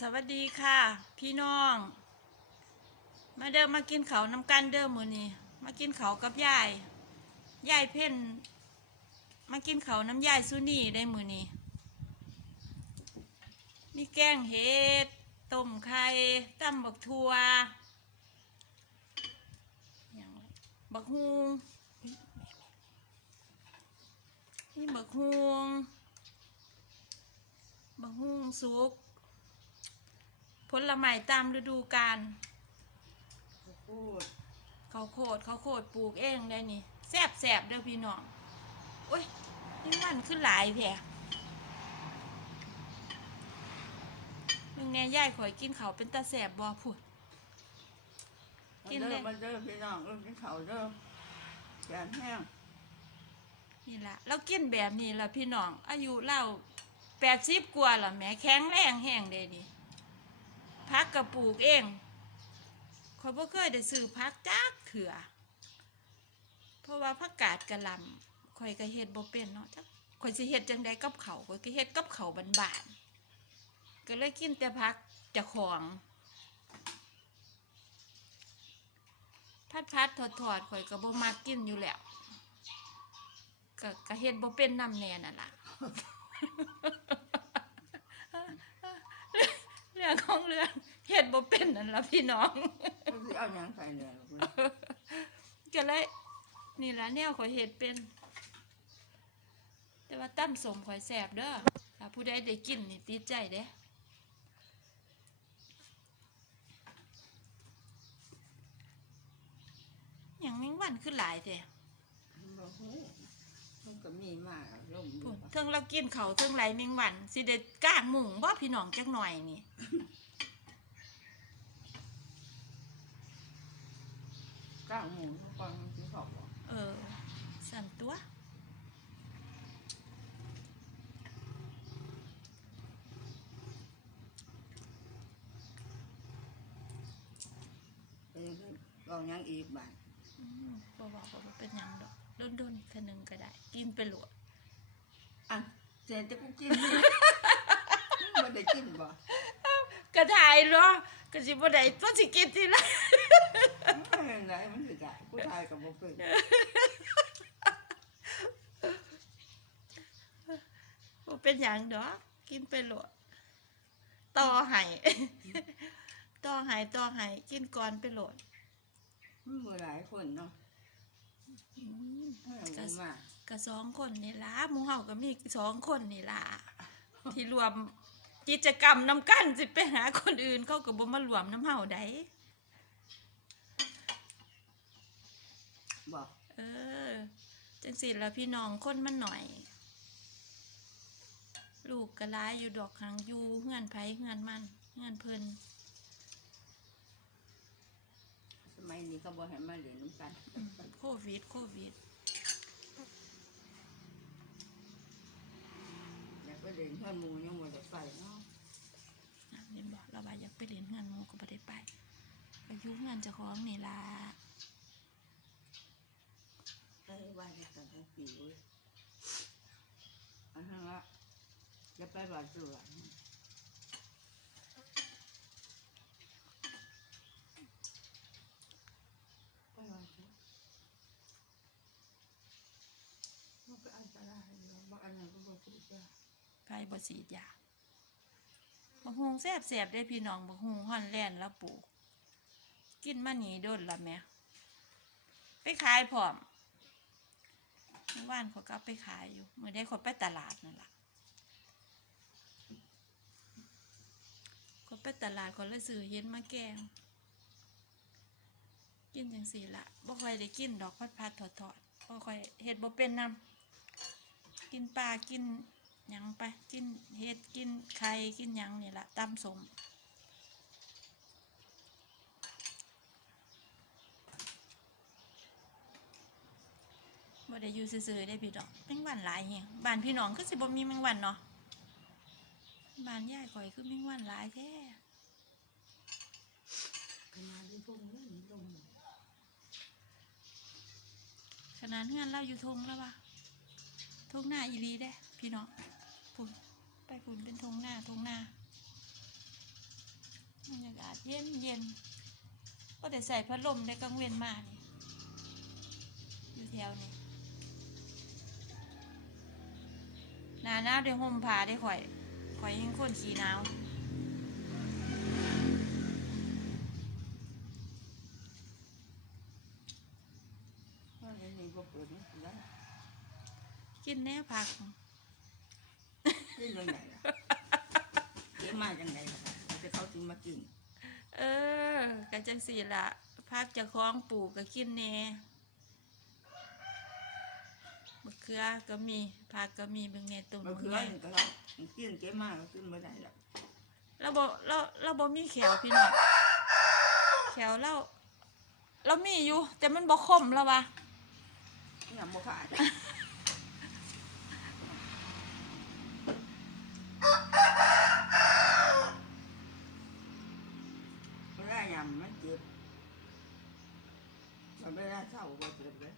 สวัสดีค่ะ พี่น้อง มาเดิมมากินเขาน้ำกันเดิมมือนี้มากินเขากับยายยายเพ่นมากินเขาน้ำยายซุนี่ได้มือนี้มีแกงเห็ดต้มไข่ตั้มบักทัวบักฮุงนี่บักฮุงบักฮุงสุก ลไม้ตามฤดูกาลพูดเขาวโคดเขาวโคดปลูกเองได้นี่แซบแซบๆเด้อพี่น้องโอ้ยนี่มันขึ้นหลายแท้มึงแน่ย่ายข่อยกินเขาวเป็นตาแสบบ่พูด กิกินนเลเลยยมันเด้อพี่น้องเรื่องกินเขาวเด้อแกนแห้งนี่ล่ะเรากินแบบนี้ล่ะพี่น้อง อายุเราแปดสิบกว่าล่ะแหม่แข็งแรงแห้งเด้นี่ พักกระปลูกเองข่อยบ่เคยได้ซื้อพักจักเถื่อ เพราะว่าผักกาดกระลำข่อยก็เฮ็ดบ่เป็นเนาะจักข่อยสิเฮ็ดจังใดกับเขาวข่อยก็เฮ็ดกับเขาวบานๆก็เลยกินแต่ผักจะของพัดพัดๆถอดถอดๆข่อยก็บ่มักกินอยู่แล้วก็ก็เฮ็ดบ่เป็นน้ำแน่นั่นล่ะ รื่องของเรื่องเฮ็ดบ่เป็นนั่นล่ะพี่น้อง ก็คือเอาหยังใส่เนี่ยลูกก็เลยนี่ละแนวข่อยเห็ดเป็น แต่ว่าตั้มสมข่อยแสบเด้อถ้าผู้ใดได้กินนี่ติดใจเด้อย่างแมงวันคือหลายแท้บ่ฮู้ มันก็มีมาลมพูดเทิงเรากินเขาวเทิงไหลแมงวันสิเด็ดก้างหมุงบ่พี่น้องจักหน่อยนี่ ก้างหมูทุกคนมันกินเขาวบ่เออสั่นตัว เออเอาหยังอีกบ้างอืมบ่บอกว่าบ่เป็นหยังดอก โดนๆแค่นึงก็ได้ กินไปโหลดอะเสร็จจะกูกินบ่ได้กินบ่กระถ่ายเนาะก็สิบ่ได้ตัวสิกินทีละไม่เป็นไรมันสิได้ผู้ชายก็บ่เป็นบ่เป็นหยังดอกกินไปโหลดต่อให้ ต่อให้ต่อให้กินก่อนไปโหลด มันบ่หลายคนเนาะ อืม เออบ่มาก็สองคนนี่ล่ะหมู่เฮาก็มีสองคนนี่ล่ะที่รวมกิจกรรมนำกันสิไปหาคนอื่นเขาก็บ่มารวมน้ำเฮาได้บ่เออ จังสิแล้วพี่น้องคนมันหน่อย ลูกก็ร้ายอยู่ดอกหังอยู่เฮือนไผเฮือนมันเฮือนเพิ่นสมัยนี้เขาบ่ให้มาเล่นน้ำกันอืมโควิด โควิด อยากไป เล่นเพื่อนหมูยังบ่ได้ไปเนาะอะเห็นบอกเราว่าอยากไปเรียนเฮือนหมูก็บ่ได้ไปไปอยู่เฮือนเจ้าของนี่ล่ะเอ้ยว่าจะกันทั้งปีเว้ยอันนั้นละจะไปบ้านสวนไปบ้านสวนมันก็อันตรายอยู่บางอันนั้นก็บอกถูกจ้ะ ไปบ่สีดยาบักฮุงแซ่บแซ่บได้พี่น้องบักฮุงฮอนแลนด์แล้วปลูกกินมาหนีโดนละแม่ไปขายพร้อมเมื่อวานเขาก็ไปขายอยู่เมื่อได้เขาไปตลาดนั่นแหละเขาไปตลาดเขาเลยซื้อเห็นมาแกง กินจังสี่ละบ่ค่อยได้กินดอกพัดพัดถอดถอดบ่ค่อยเฮ็ดบ่เป็นนำกินปลากิน ยังไปกินเห็ดกินไข่กินยังนี่แหละตำสมบ่ได้อยู่ซื่อๆได้พี่ดอกแมงวันหลายแฮงบ้านพี่น้องก็สิบ่มีแมงวันเนาะบ้านยายข่อยคือแมงวันหลายแท้ขนาดที่พวกนี้ลงขนาดเฮือนเราอยู่ทงแล้ววะทงหน้าอีหลีเด้พี่น้อง พุ่นไปพุ่นเป็นทงหน้าทงหน้าศเย็นเย็นก็ได้ใส่พัดลมในกลางเวนมานี่อยู่แถวนี้หนาหนาวได้ห่มผ้าได้ข่อย ข่อยยังคนขี้หนาวเพราะในนี้บ่เปิดนี่แล้วกินแน่ผัก นี่เรื่องไหนล่ะเก็บมาจังไงล่ะคะเราจะเขาจึงมากินเออก็จังสี่ละพักจะคล้องปลูกก็กินแหน่มะเขือก็มีผักก็มีเบางแหน่ตุ่มมะเขือนี่ก็เรากินเก็บมาก็กินไม่ได้หรอกเราบ่เราเราบ่มีแขวพี่น้องแขวเราเรามีอยู่ แต่มันบ่คมแล้ววะนี่บ่ขาดเวลายำมัน เจ็บมันเวลาเศร้าก็เจ็บเลย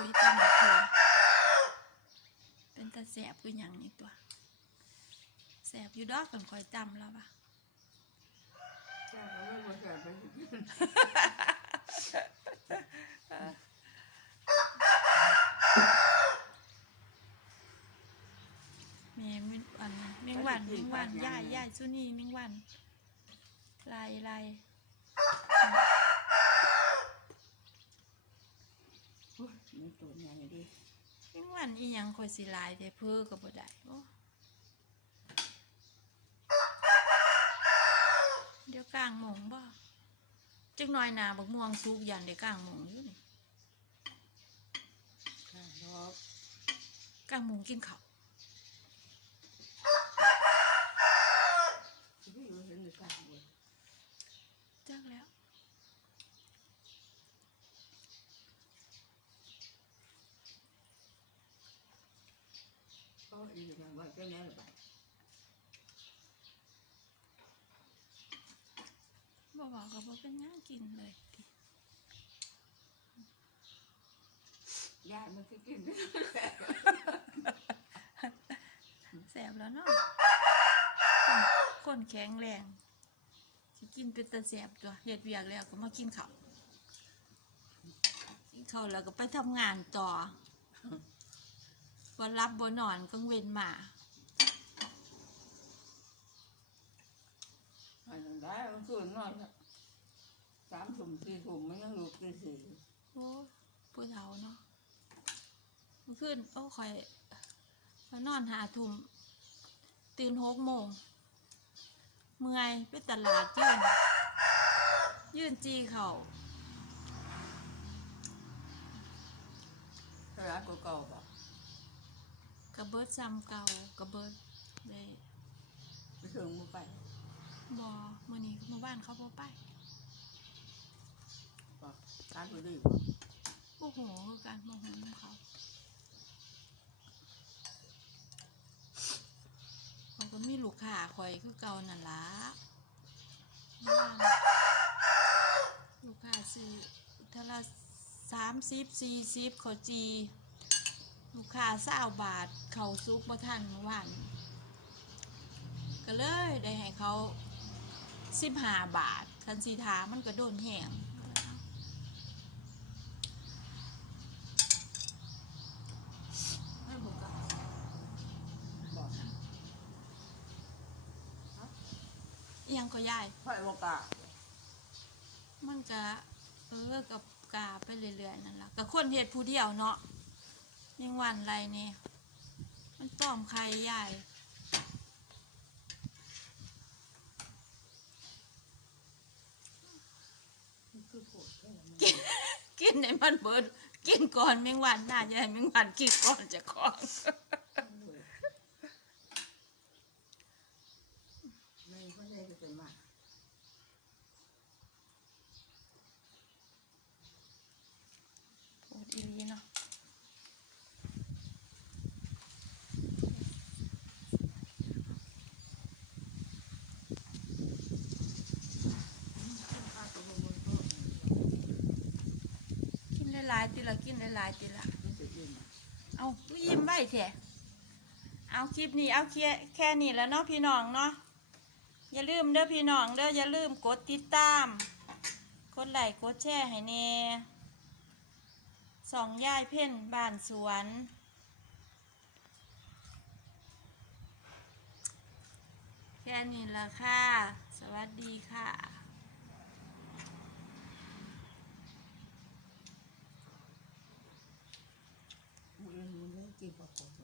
คุยกันมะเขือเป็นตาแสบคือหยังนี่ตัว แสบอยู่ดอกกันคอยจำแล้ววะใช่เขาไม่บ่เกิดไปกินแม่มิอันนั้นแมงวันแมงวันย่ายย่ายซุนี่แมงวันลายลายโอ้ยมันตัวใหญ่ดิแมงวันอีหยังคอยสิลายแต่เพื่อก็บ่ได้โอ้เดี๋ยวกลางหมงบ่จักหน่อยหนาบักม่วงสุกยันเดี๋ยวกลางหมงอยู่นี่ค่ะดอกกลางหมงกินข้าวที่อยู่เห็นอยู่กลางเลยจักแล้วก็อีกอย่างว่าแค่นี้แหละบ่บอก ก็บ่เป็นหยังกินเลยยายมันคือกินแสบแล้วเนาะคนคนแข็งแรงสิกินเป็นตะแสบตัวเฮ็ดเวียกแล้วก็มากินข้าวกินข้าวแล้วก็ไปทำงานต่อบ่รับบ่นอนกังเวนมาอันนั้นได้มันคืนน้อยละสามถุ่มสี่ถุ่มมันยังอยู่กินสี่โอ้ผู้เฒ่าเนาะเมื่อคืนโอ้ข่อยข่อยนอนหาทุ่มตื่นหกโมงเมื่อยไปตลาดยืนยืนจีเขาร้านเก่าๆบอกกระเบิดซ้ำเก่ากระเบิดได้ไปถึงมือไปบอมื่อนี้เมื่อบ้านเขาบ่ไปบอ กานไปดีโอ้โหคือการโมโหของเขาเขาก็มีลูกค้าคอยคือเก่านั่นล่ะบ้าลูกค้าซื้อเทาละสามสิบสี่สิบเขาจี ลูกค้าเศร้าบาท เขาซุกบ่ทันวานก็เลยได้ให้เขาสิบห้าบาทคันสีทามันก็โดนแห้ง ไม่บอกกับบอก เอียง ก็ยายไฟบอกกะมันก็เออกับกาไปเรื่อยๆนั่นล่ะกับคนเฮ็ดผู้เดียวเนาะยังหวันไรเนี่ยมันต้อมใครยายมันคือโผล่แค่นั้นกินในมันเบิดกินก่อนแมงวันน่าจะให้แมงวันกินก่อนเจะของ ไม่ไม่ได้จะเป็นมา โอ้ดีเนาะ หลายๆติละกินหลายๆติละมันจะอิ่มอะเอายิ้มไว้เถอะเอาคลิปนี้เอาแค่แค่นี้แล้วเนาะพี่น้องเนาะอย่าลืมเด้อพี่น้องเด้ออย่าลืมกดติดตามกดไลค์กดแชร์ให้แน่สองยายเพ่นบ้านสวนแค่นี้ละค่ะ สวัสดีค่ะ มันมั